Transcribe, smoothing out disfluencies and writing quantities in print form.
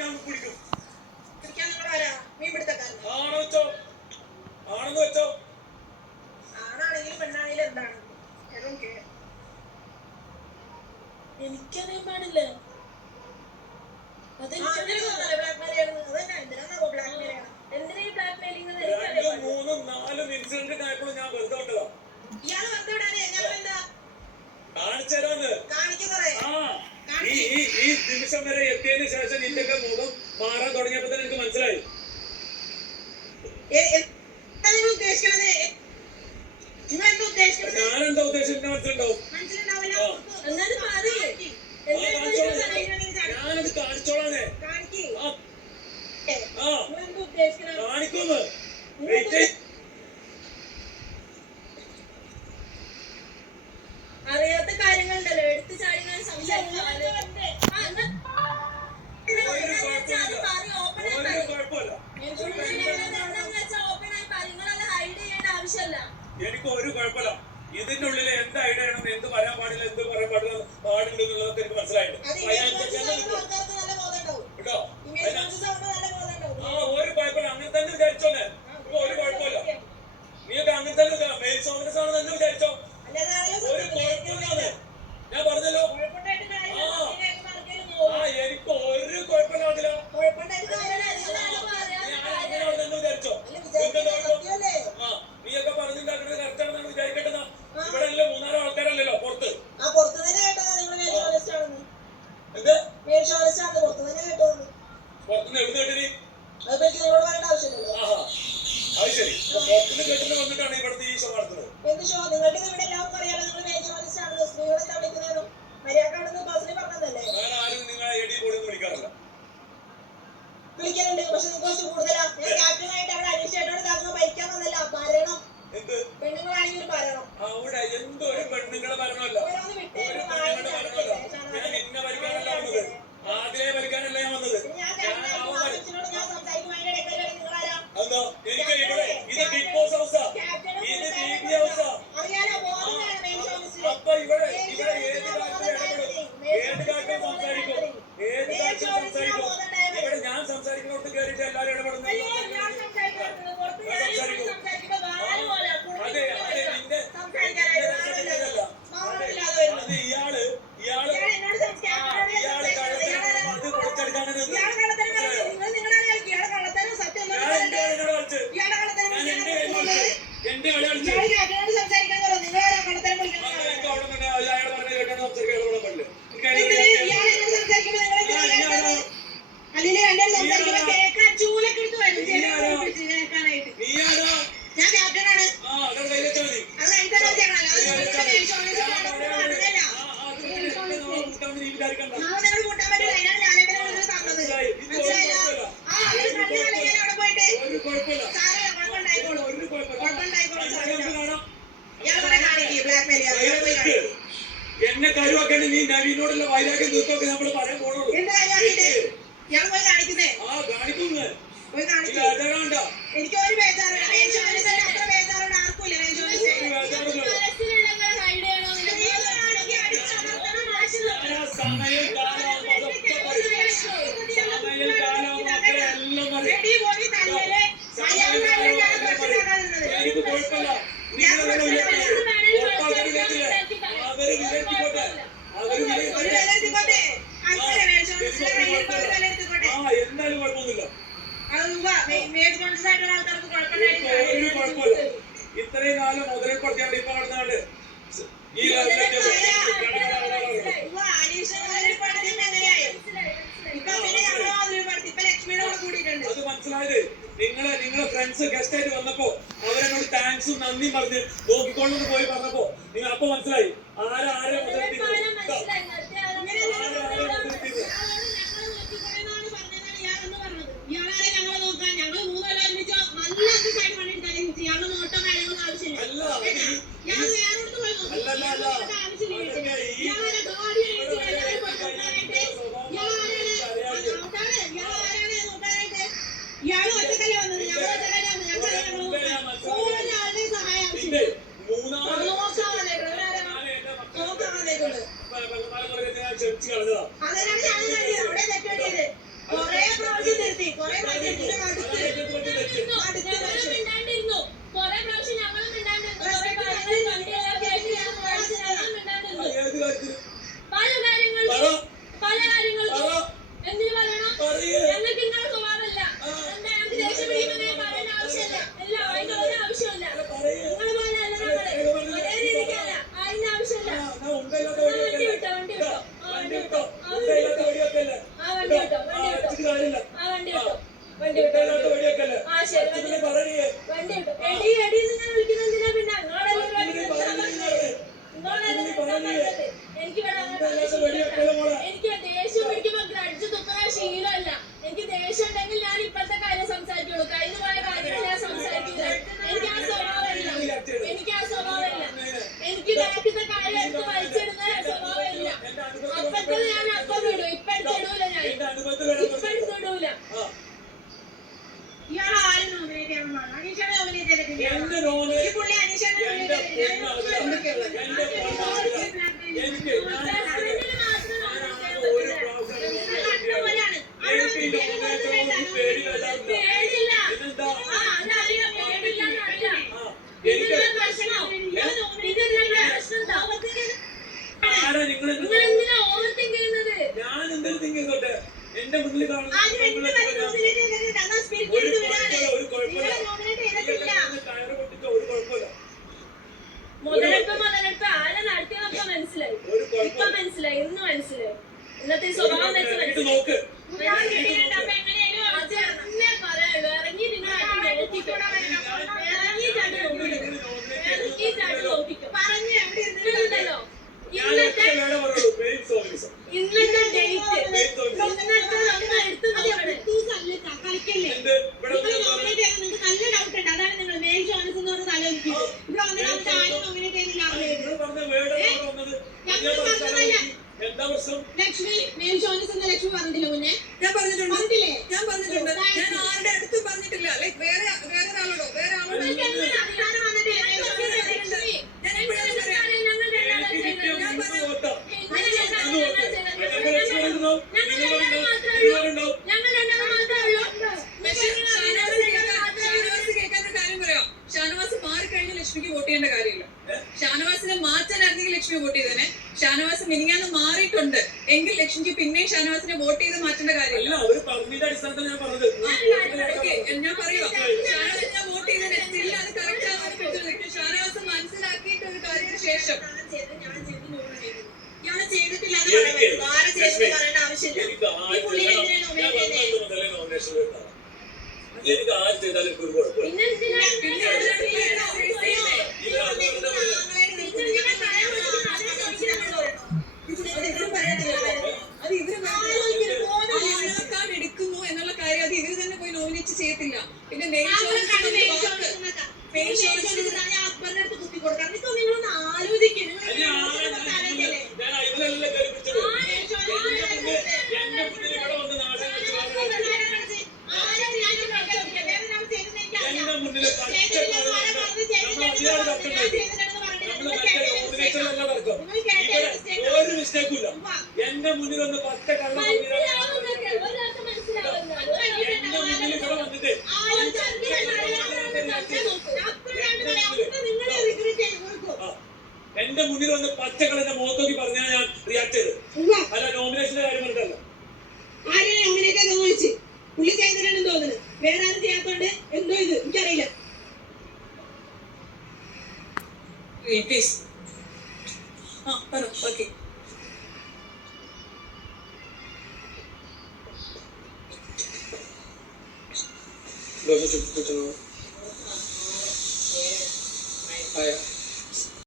ഞാൻ കുടിക്കും. കുടിക്കാൻ നിങ്ങളാരാ? മീൻപിടുത്തക്കാരൻ ആണെന്ന് വെച്ചോ. ആണാണെങ്കിലും പെണ്ണാണെങ്കിലും എന്താണ്? എനിക്കറിയാൻ പാടില്ല. ഈ നിമിഷം വരെ എത്തിയതിനു ശേഷം നിന്റെയൊക്കെ മുഖം മാറാൻ തുടങ്ങിയപ്പോ തന്നെ എനിക്ക് മനസ്സിലായി. ഞാനെന്താ ഉദ്ദേശിച്ചത് മനസ്സിലുണ്ടാവും. ഞാനത് കാണിച്ചോളാന്നേ. കാണിക്കുന്നു. അറിയാത്ത കാര്യങ്ങളുണ്ടല്ലോ എടുത്തു ചാടി സംസാരിക്കും. എനിക്ക് ഒരു കുഴപ്പമില്ല. ഇതിന്റെ ഉള്ളിൽ എന്ത് ഐഡിയ ആണെന്ന്, എന്ത് പറയാൻ പാടില്ല, എന്ത് പറയാൻ പാടില്ല എന്നുള്ളതൊക്കെ എനിക്ക് മനസ്സിലായിട്ടുണ്ട്. കേട്ടോ? ഒരു കുഴപ്പമില്ല. അങ്ങനെ തന്നെ വിചാരിച്ചോന്നെ. ഒരു കുഴപ്പമില്ല. നീയൊക്കെ അങ്ങനെ തന്നെ മെയിൽ സോമനസ് ആണെന്ന് തന്നെ വിചാരിച്ചോ. ഒരു കുഴപ്പമില്ലാതെ ഞാൻ പറഞ്ഞല്ലോ. എനിക്ക് ഒരു കുഴപ്പമില്ലാതില്ല. അങ്ങനെയാണെന്ന് വിചാരിച്ചോ. നീയൊക്കെ പറഞ്ഞിട്ടുണ്ടാക്കുന്നത് കറക്റ്റാണെന്നാണ് വിചാരിക്കട്ടെ. ഇവിടെ അല്ലേ 3-4 ആൾക്കാരല്ലല്ലോ പുറത്ത്. എന്ത് പുറത്തുനിന്ന് എവിടെ കേട്ടിനി? അത് ശരി. പുറത്തുനിന്ന് കേട്ടിട്ട് വന്നിട്ടാണ് ഇവിടുത്തെ ഈ ഷോ നടത്തുന്നത്. എന്ത് ഷോ? നിങ്ങൾക്ക് ഇവിടെ എല്ലാവർക്കും അറിയാലോ. നിങ്ങൾ മേജോറിസ്റ്റ് ആണ്. സ്ത്രീകളെ വിളിക്കുന്നതും മര്യാദക്കാണെന്ന് ബസ്സിൽ പറഞ്ഞതല്ലേ? ഞാൻ ആരും നിങ്ങളെ എടി കൂടി വിളിക്കാറില്ല. വിളിക്കാറുണ്ട്, പക്ഷെ നിങ്ങൾക്ക് കുറച്ച് കൂടുതലാ. ഞാൻ ക്യാപ്റ്റനായിട്ട് അവിടെ അനീഷേട്ടോട് കാരണം ഭരിക്കാൻ വന്നല്ല. ഭരണം എന്ത് പെണ്ണുങ്ങളാണെങ്കിൽ ഒരു ഭരണം. അവിടെ എന്തൊരു പെണ്ണുങ്ങളെ ഭരണമല്ല. ഞാൻ നിന്നെ ഭരിക്കാനല്ല വന്നത്. ആദ്യമേ ഭരിക്കാനല്ല ഞാൻ വന്നത്. അതോ എനിക്ക് ഇവിടെ ഇത് ബിഗ് ബോസ് ഹൗസാ. ഇത് ബിഗ് ഹൗസാ. അപ്പൊ ഇവിടെ ഏത് കാര്യം സംസാരിക്കും. ഇവിടെ ഞാൻ സംസാരിക്കുന്നോട്ട് കേറിയിട്ട് എല്ലാരും ഇടപെടുന്നു. സംസാരിക്കും. അതെ നിന്റെ അത് ഇയാള് അത് പൊളിച്ചെടുക്കാനത് എന്റെ കളി കളിച്ചു. ഞാൻ ക്യാപ്റ്റനാണ്. എന്നെ കരുവാക്കേണ്ടി നീ നവീനോടുള്ള വൈരാഗ്യം തീർത്തൊക്കെ നമ്മൾ പറയാൻ പോണുള്ളൂ. കാണിക്കുന്നു. എനിക്ക് ഒരു ബേജാറില്ല. അത്ര ബേജാറുണ്ട് ആർക്കും ഇല്ല. എനിക്ക് കുഴപ്പമില്ല. എന്നാലും കുഴപ്പമൊന്നുമില്ല. ഒരു കുഴപ്പമില്ല. ഇത്രയും കാലം മുതലെപ്പെടുത്തിയാണ് ഇപ്പൊ നടന്നാണ്ട് ഈ അത് മനസ്സിലായത്. നിങ്ങളെ ഫ്രണ്ട്സ് ഗസ്റ്റ് ആയിട്ട് വന്നപ്പോ അവരെന്നോട് താങ്ക്സും നന്ദിയും പറഞ്ഞ് നോക്കിക്കൊണ്ടെന്ന് പോയി പറഞ്ഞപ്പോ നിങ്ങൾ അപ്പൊ മനസ്സിലായി ആരെ മുതലെടുത്തിരുന്നത്. മിണ്ടാണ്ടിരുന്നു. കുറെ പ്രാവശ്യം ഞങ്ങളും മിണ്ടാണ്ടിരുന്നു. കുറെ കാര്യങ്ങൾ കണ്ടില്ല, കേട്ടില്ല എന്ന് വിചാരിച്ച് ഞങ്ങളും മിണ്ടാണ്ടിരുന്നു. ഏത് കാര്യത്തിൽ പല കാര്യങ്ങളിലും എന്തിനു പറയണം? പറയേ ഞങ്ങൾക്ക് ഇങ്ങനെ സ്വഭാവമല്ല. എന്താ ഞങ്ങൾക്ക് ദേഷ്യം പിടിക്കുന്നതിന് പറയേണ്ട ആവശ്യമില്ല. ഇല്ല, അതിന്റെ ഒരു ആവശ്യമില്ല. നിങ്ങൾ പോലെ അല്ല നമ്മള്. ഒരേ രീതിക്കല്ല. അതിന്റെ ആവശ്യമില്ല. വണ്ടി വിട്ടോ, വണ്ടി വിട്ടോ. ആ വണ്ടി വിട്ടോ. ആ വണ്ടി വിട്ടോ. ആ വണ്ടി വിട്ടോ. വണ്ടി വിട്ടോ. ആ വണ്ടി വിട്ടോ. വണ്ടി വിട്ടോ. ആ ശരി, വണ്ടി വിട്ടോ. വണ്ടി വിട്ടോ. എടി എടി എന്ന് ഞാൻ വിളിക്കുന്നത് എന്തിനാ പിന്നെ? നിങ്ങളോടല്ലേ എനിക്ക് എനിക്ക് ദേഷ്യം പിടിക്കുമ്പോ ഗ്രഡ്ജ് തുപ്പുന്ന ശീലമല്ല. എനിക്ക് ദേഷ്യം ഉണ്ടെങ്കിൽ ഞാൻ ഇപ്പഴത്തെ കാര്യം സംസാരിക്കുള്ളൂ. കഴിഞ്ഞു പോയ കാര്യങ്ങൾ ഞാൻ സംസാരിക്കില്ല. എനിക്ക് ആ സ്വഭാവമില്ല. എനിക്ക് ബാക്കിത്തെ കാര്യം എടുത്ത് വലിച്ചിടുന്ന സ്വഭാവമില്ല. അപ്പഴത്തത് ഞാൻ അപ്പം വിടും. ഇപ്പഴത്തിടൂല. ഞാൻ ഇപ്പഴത്തിടൂല. ഇയാൾ ആരും നോമിനേറ്റ് ചെയ്യാൻ പാടില്ല. അനീഷനെ നോമിനേറ്റ് ചെയ്തിട്ടില്ല. ഈ പുള്ളി അനീഷനെ നോമിനേറ്റ് ചെയ്തിട്ടില്ല. പേടില്ല. ആ അതറിയാം. പേടില്ലാന്ന് അറിയാം. ഇതെന്താ പ്രശ്നം? ഇതെന്താ പ്രശ്നം? നിങ്ങൾ എന്തിനാ ഓവർ തിങ്ക് ചെയ്യുന്നത്? ഞാൻ എന്തെങ്കിലും തിങ്ക് ചെയ്തോട്ടെ. എന്റെ മുന്നിൽ കാണുന്ന മുതലെടുപ്പ് ആരെ നടത്തിയതൊക്കെ മനസ്സിലായി. ഇപ്പൊ മനസ്സിലായി. ഇന്ന് മനസ്സിലായി. ഇന്നത്തെ സ്വഭാവം വെച്ച് മനസ്സിലായി. അതന്നെ പറയുള്ളൂ. ഇറങ്ങി നിങ്ങളായിട്ട് നോക്കിക്കോ. ഇറങ്ങിയിട്ടാണ് നോക്കിക്കോ. പറഞ്ഞു എവിടെയുണ്ടല്ലോ. ഇന്നത്തെ ഡേറ്റ് എടുത്ത് നിങ്ങൾക്ക് നല്ല ഡൗട്ട് ഉണ്ട്. അതാണ് നിങ്ങൾ മേൽ ജോൺസ് എന്ന് പറഞ്ഞ ആലോചിക്കുന്നത്. ഇവിടെ വന്നിട്ട് ആരും നോമിനേറ്റ് ചെയ്തില്ല. ലക്ഷ്മി മേൽ ജോൺസ് എന്ന ലക്ഷ്മി പറഞ്ഞിട്ടില്ല മുന്നേ? ഞാൻ പറഞ്ഞിട്ടുണ്ട്. പറഞ്ഞിട്ടില്ലേ? ഞാൻ പറഞ്ഞിട്ടുണ്ട്. ഞാൻ ആരുടെ അടുത്തും പറഞ്ഞിട്ടില്ല. ലൈക് വേറെ ഒരാളോടോ വേറെ ആളോടോ അധികാരം വന്നിട്ടില്ല. ഞാൻ എപ്പോഴാണ് പറയാം. ഷാനവാസ് കേൾക്കാനൊരു കാര്യം പറയാം. ഷാനവാസ് മാറിക്കഴിഞ്ഞ ലക്ഷ്മിക്ക് വോട്ട് ചെയ്യേണ്ട കാര്യമില്ല. ഷാനവാസിനെ മാറ്റാനായിരുന്നെങ്കിൽ ലക്ഷ്മി വോട്ട് ചെയ്തേനെ. ഷാനവാസ് മിനിങ്ങാന്ന് മാറിയിട്ടുണ്ട് എങ്കിൽ ലക്ഷ്മിക്ക് പിന്നെയും ഷാനവാസിനെ വോട്ട് ചെയ്ത് മാറ്റേണ്ട കാര്യമില്ല. ഞാൻ പറയുക ഷാനവാസ് ഞാൻ വോട്ട് ചെയ്തേനെ. സ്റ്റിൽ അത് കറക്റ്റ് ആവാൻ പറ്റും. ഷാനവാസ് മനസ്സിലാക്കിയിട്ട് ഒരു കാര്യത്തിന് ശേഷം ഞാൻ ചെയ്തിട്ടില്ല എന്ന് പറയാൻ പറ്റും. ആരെ ചെയ്തെന്ന് പറയേണ്ട ആവശ്യമില്ല. ഈ പുള്ളിനെ എന്തിനാ നോമിനേറ്റ് ചെയ്യുന്നത്? എനിക്ക് ആര് ചെയ്താലും ഒരു കുഴപ്പമില്ല. അത് ഇവര് കാർഡ് എടുക്കുന്നു എന്നുള്ള കാര്യം അത് ഇവര് തന്നെ പോയി നോമിനേറ്റ് ചെയ്യത്തില്ല. പിന്നെ അക്ബറിന്റെ അടുത്ത് കുത്തി കൊടുക്കാം. നിങ്ങളൊന്ന് ആലോചിക്കും. ഒരു മിസ്റ്റേക്കും ഇല്ല. എന്റെ മുന്നിൽ വന്ന് പച്ച കള്ളം എന്റെ മുന്നിൽ ഇവിടെ വന്നിട്ട് എന്റെ മുന്നിൽ വന്ന് പച്ചക്കളന്റെ മുഖത്തോക്കി പറഞ്ഞാൽ ഞാൻ റിയാക്ട് ചെയ്ത്. അല്ല നോമിനേഷന്റെ കാര്യം പറഞ്ഞിട്ടല്ല. ആരെയും നോമിനേറ്റ് ചെയ്തെന്ന് ചോദിച്ചു. പുള്ളി ചെയ്തിട്ടാണെന്ന് തോന്നുന്നു. വേറെ ആരും ചെയ്യാത്തോണ്ട് എന്തോ ഇത് എനിക്കറിയില്ല. പ്ലീസ് പറ. Okay Doesn't it put